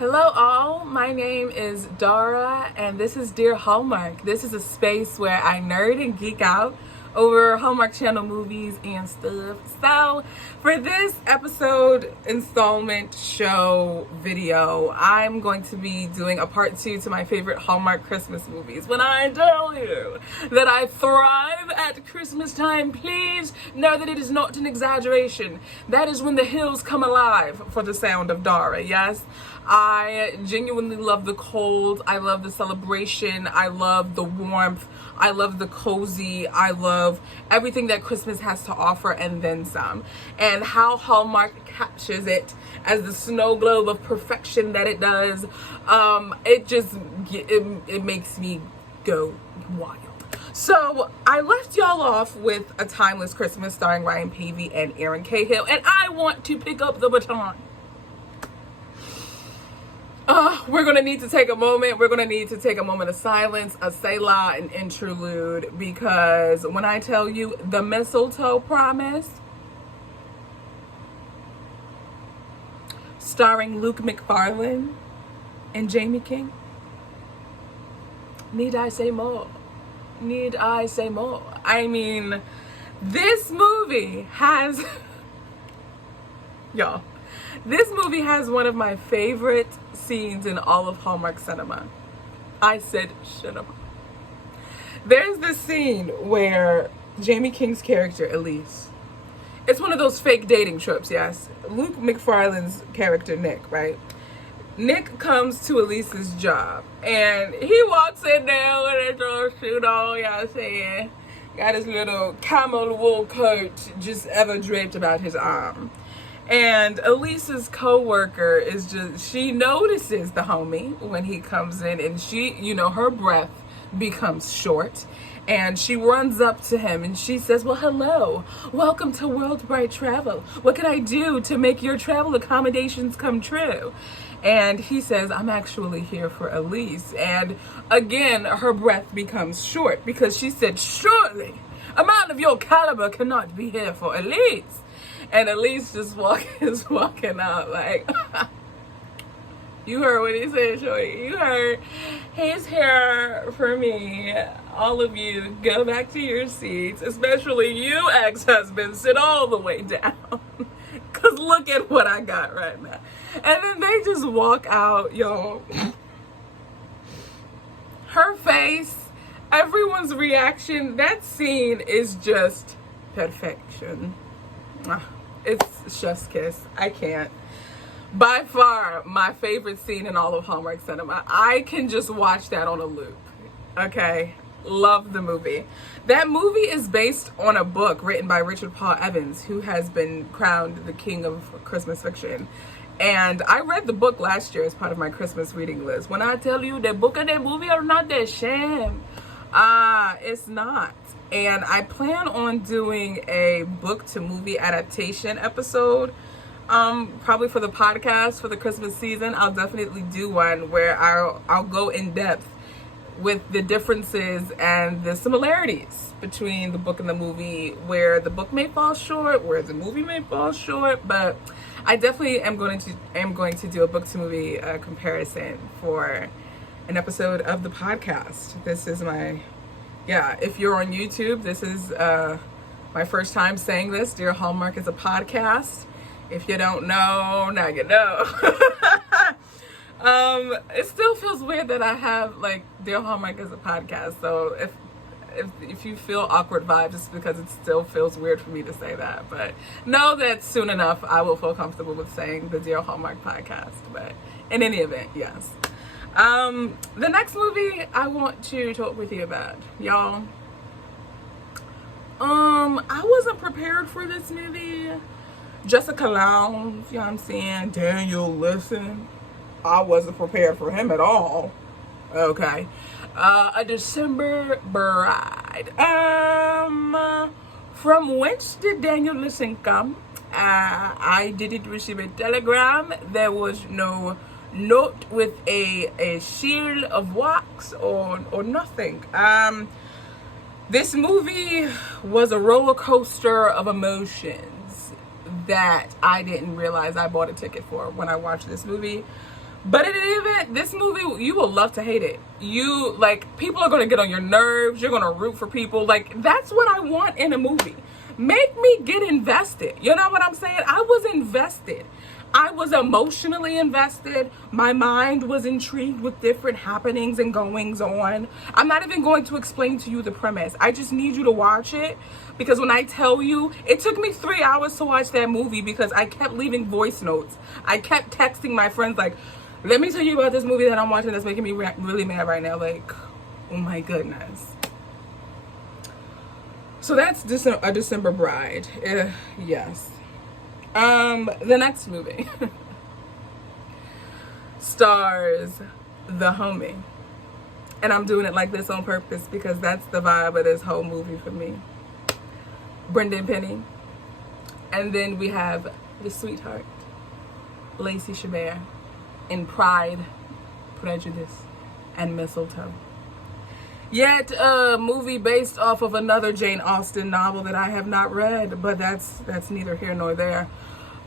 Hello all, my name is Dara and this is Dear Hallmark. This is a space where I nerd and geek out over Hallmark Channel movies and stuff. So for this episode installment show video, I'm going to be doing a part 2 to my favorite Hallmark Christmas movies. When I tell you that I thrive at Christmas time, please know that it is not an exaggeration. That is when the hills come alive for the sound of Dara, yes? I genuinely love the cold. I love the celebration. I love the warmth. I love the cozy. I love everything that Christmas has to offer and then some. And how Hallmark captures it as the snow globe of perfection that it does. It makes me go wild. So I left y'all off with A Timeless Christmas starring Ryan Pavey and Erin Cahill. And I want to pick up the baton. We're going to need to take a moment. We're going to need to take a moment of silence, a Selah, an interlude, because when I tell you the Mistletoe Promise, starring Luke McFarlane and Jamie King, need I say more? Need I say more? I mean, this movie has, y'all, this movie has one of my favorite scenes in all of Hallmark cinema. I said cinema. There's this scene where Jamie King's character, Elise, it's one of those fake dating tropes, yes? Luke McFarlane's character, Nick, right? Nick comes to Elise's job, and he walks in there with his little suit on, y'all saying, got his little camel wool coat just ever draped about his arm. And Elise's co-worker she notices the homie when he comes in, and her breath becomes short, and she runs up to him and she says, well, hello, welcome to World Bright Travel. What can I do to make your travel accommodations come true? And he says, I'm actually here for Elise. And again, her breath becomes short because she said, surely a man of your caliber cannot be here for Elise. And Elise just is walking out like, you heard what he said, shorty. You heard. He's here for me. All of you, go back to your seats. Especially you, ex-husband, sit all the way down. Because look at what I got right now. And then they just walk out, y'all. Her face, everyone's reaction, that scene is just perfection. It's chef's kiss. I can't. By far my favorite scene in all of Hallmark cinema. I can just watch that on a loop. Okay, love the movie. That movie is based on a book written by Richard Paul Evans, who has been crowned the king of Christmas fiction. And I read the book last year as part of my Christmas reading list. When I tell you the book and the movie are not the same, it's not. And I plan on doing a book to movie adaptation episode, probably for the podcast for the Christmas season. I'll definitely do one where I'll go in depth with the differences and the similarities between the book and the movie, where the book may fall short, where the movie may fall short, but I definitely am going to do a book to movie comparison for an episode of the podcast. This is if you're on YouTube, this is my first time saying this. Dear Hallmark is a podcast. If you don't know, now you know. It still feels weird that I have Dear Hallmark is a podcast. So if you feel awkward vibes, it's because it still feels weird for me to say that. But know that soon enough I will feel comfortable with saying the Dear Hallmark podcast. But in any event, yes. The next movie I want to talk with you about, y'all. I wasn't prepared for this movie. Jessica Lowndes, you know what I'm saying? Daniel, listen. I wasn't prepared for him at all. Okay. A December Bride. From whence did Daniel Listen come? I didn't receive a telegram. There was no note with a shield of wax or nothing. This movie was a roller coaster of emotions that I didn't realize I bought a ticket for when I watched this movie. But in any event, this movie, you will love to hate it. You, like, people are going to get on your nerves. You're going to root for people. Like, that's what I want in a movie. Make me get invested. You know what I'm saying? I was invested. I was emotionally invested. My mind was intrigued with different happenings and goings on. I'm not even going to explain to you the premise. I just need you to watch it, because when I tell you, it took me 3 hours to watch that movie because I kept leaving voice notes. I kept texting my friends like, let me tell you about this movie that I'm watching that's making me really mad right now. Like, oh my goodness. So that's A December Bride. Yes. The next movie stars the homie. And I'm doing it like this on purpose because that's the vibe of this whole movie for me. Brendan Penny. And then we have the sweetheart, Lacey Chabert, in Pride, Prejudice, and Mistletoe. Yet a movie based off of another Jane Austen novel that I have not read, but that's neither here nor there.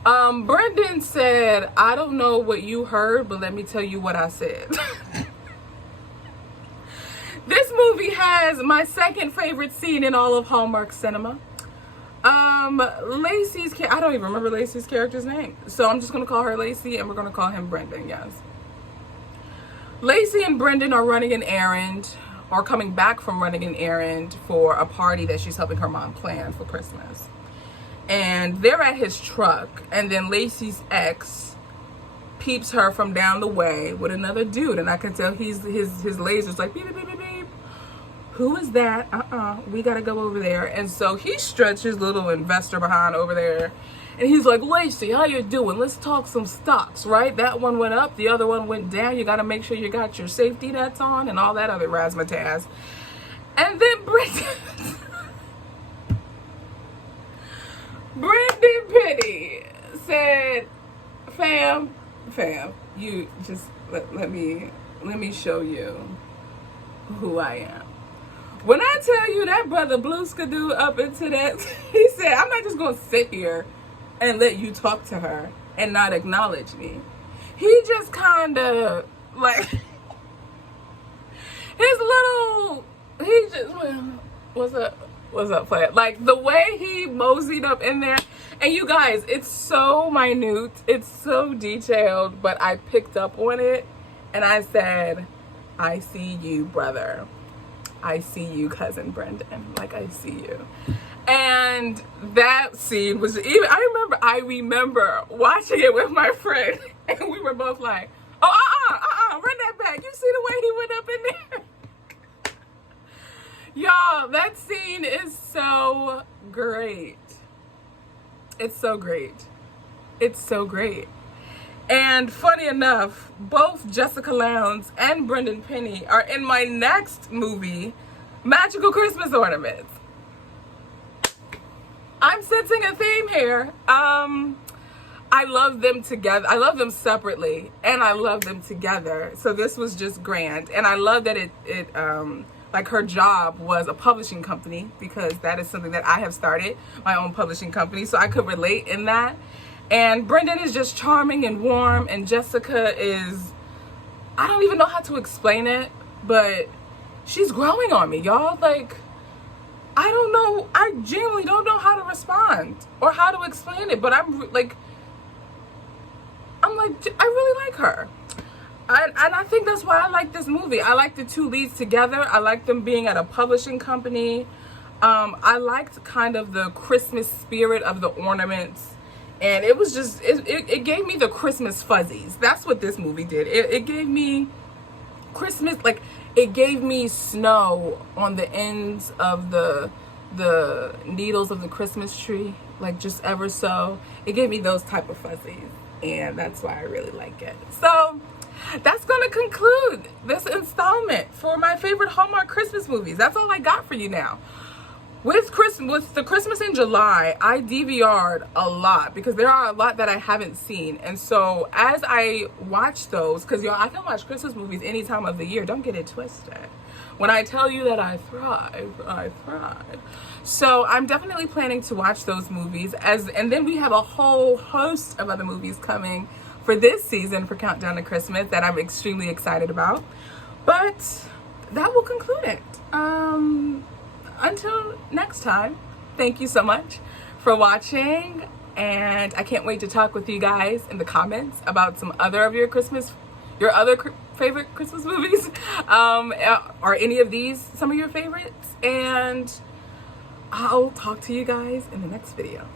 Brendan said, I don't know what you heard, but let me tell you what I said. This movie has my second favorite scene in all of Hallmark cinema. Lacey's, I don't even remember Lacey's character's name, so I'm just going to call her Lacey and we're going to call him Brendan, yes. Lacey and Brendan are running an errand, or coming back from running an errand for a party that she's helping her mom plan for Christmas. And they're at his truck, and then Lacey's ex peeps her from down the way with another dude, and I can tell his laser's like beep, beep, beep, beep, beep. Who is that? We gotta go over there. And so he stretches his little investor behind over there, and he's like, Lacey, how you doing? Let's talk some stocks, right? That one went up, the other one went down. You gotta make sure you got your safety nets on and all that other razzmatazz. And then Brendan Penny said, fam, you just let me show you who I am. When I tell you that brother Blue Skidoo up into that, he said, I'm not just gonna sit here and let you talk to her and not acknowledge me. He just kind of like what's up, player? Like the way he moseyed up in there. And you guys, it's so minute, it's so detailed, but I picked up on it and I said, I see you, brother. I see you, cousin Brendan. Like, I see you. And that scene was even, I remember watching it with my friend, and we were both like, oh, run that back. You see the way he went up in there? Y'all, that scene is so great. It's so great. It's so great. And funny enough, both Jessica Lowndes and Brendan Penny are in my next movie, Magical Christmas Ornaments. I'm sensing a theme here. I love them together. I love them separately, and I love them together. So this was just grand. And I love that it like her job was a publishing company, because that is something that I have started, my own publishing company. So I could relate in that. And Brendan is just charming and warm, and Jessica is, I don't even know how to explain it, but she's growing on me, y'all. Like, I don't know, I genuinely don't know how to respond or how to explain it, but I'm like, I really like her. And I think that's why I like this movie. I like the two leads together. I like them being at a publishing company. I liked kind of the Christmas spirit of the ornaments. And it was just, it gave me the Christmas fuzzies. That's what this movie did. It gave me Christmas, like, it gave me snow on the ends of the needles of the Christmas tree, like just ever so. It gave me those type of fuzzies, and that's why I really like it. So that's gonna conclude this installment for my favorite Hallmark Christmas movies. That's all I got for you now. With the Christmas in July, I DVR'd a lot because there are a lot that I haven't seen. And so as I watch those, because y'all, I can watch Christmas movies any time of the year. Don't get it twisted. When I tell you that I thrive, I thrive. So I'm definitely planning to watch those movies. And then we have a whole host of other movies coming for this season for Countdown to Christmas that I'm extremely excited about. But that will conclude it. Until next time, thank you so much for watching, and I can't wait to talk with you guys in the comments about some other of your other favorite Christmas movies. Are any of these some of your favorites? And I'll talk to you guys in the next video.